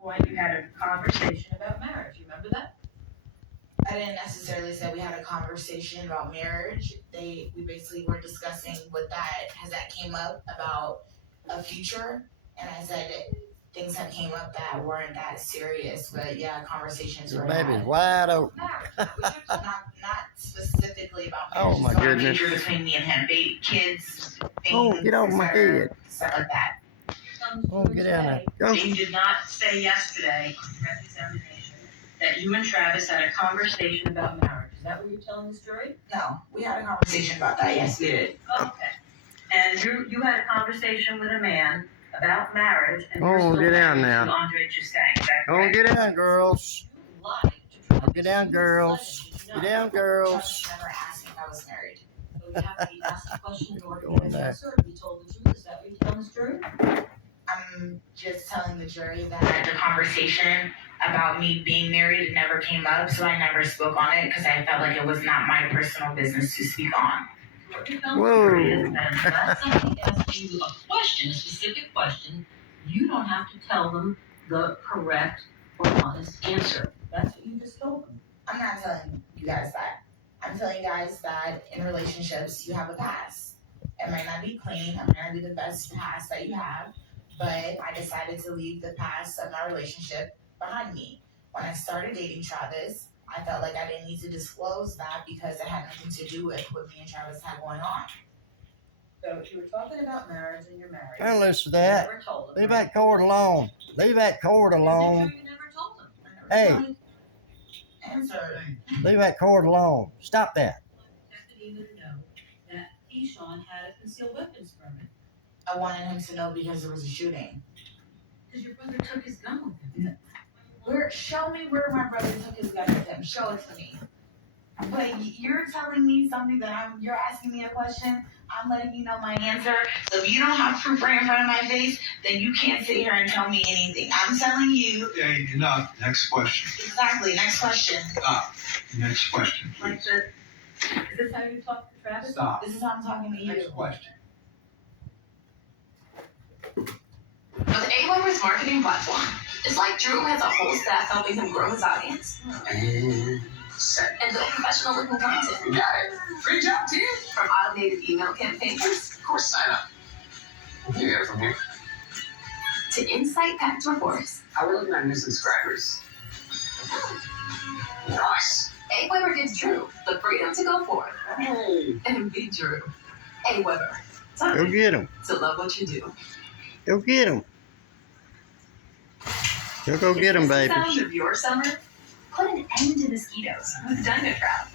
point you had a conversation about marriage. You remember that? I didn't necessarily say we had a conversation about marriage. We basically were discussing that came up about a future, and I said that things had came up that weren't that serious, but yeah, conversations Your were baby's had. wide open. Not specifically about Oh, marriage. my Just about goodness. future between me and him, kids, Oh, things, get off my etc., head. stuff like that. Oh, get down there. Go. You did not say yesterday on direct examination that you and Travis had a conversation about marriage. Is that what you're telling this jury? No, we had a conversation about that. Yes, we did. Okay. And you had a conversation with a man about marriage, and you're Oh, still get down married now. to Andre Chastain. Is that Oh, correct? get down, girls. You lied to Travis. Get down, girls. You Get lied. down, girls. Travis never asked me if I was married. So you have to be asked the question in order to Going get an back. answer. If you told the truth, is that what you're telling this jury? I'm just telling the jury that the conversation about me being married never came up, so I never spoke on it because I felt like it was not my personal business to speak on. What you're telling Whoa. the jury is that when somebody asks you a question, a specific question, you don't have to tell them the correct or honest answer. That's what you just told them. I'm not telling you guys that. I'm telling you guys that in relationships, you have a past. It might not be clean, it might not be the best past that you have, but I decided to leave the past of my relationship behind me. When I started dating Travis, I felt like I didn't need to disclose that because it had nothing to do with what me and Travis had going on. So if you were talking about marriage and you're married, Don't listen to you that. never told them. Leave right? that cord alone. Leave that cord Is it alone. true you never told them? Hey. Answer. Leave that cord alone. Stop that. Detective even know that Keyshawn had a concealed weapons permit I wanted him to know because there was a shooting. because your brother took his gun with him. Show me where my brother took his gun with him. Show it to me. But you're telling me something that you're asking me a question. I'm letting you know my answer. So if you don't have proof right in front of my face, then you can't sit here and tell me anything. I'm telling you. Okay, enough. Next question. Exactly. Next question. Stop. Next question, Like please. is this how you talk to Travis? Stop. This is how I'm talking to you. Next question. With AWeber's marketing platform, it's like Drew has a whole staff helping him grow his audience And set. and build professional-looking content. You got it. Great job, team. From automated email campaigns Of course, sign up. You get it from here. to insight-packed reports, How are we looking at new subscribers? Nice. AWeber gives Drew the freedom to go forth Hey. and be Drew. AWeber. Go Time get him. to love what you do. Go get him. Go get him, Is this the baby. sound of your summer? Put an end to mosquitoes with Dynatrap.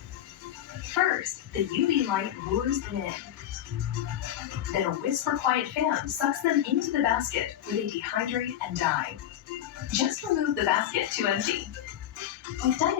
First, the UV light lures them in. Then a whisper quiet fan sucks them into the basket where they dehydrate and die. Just remove the basket to empty. With Dynatrap,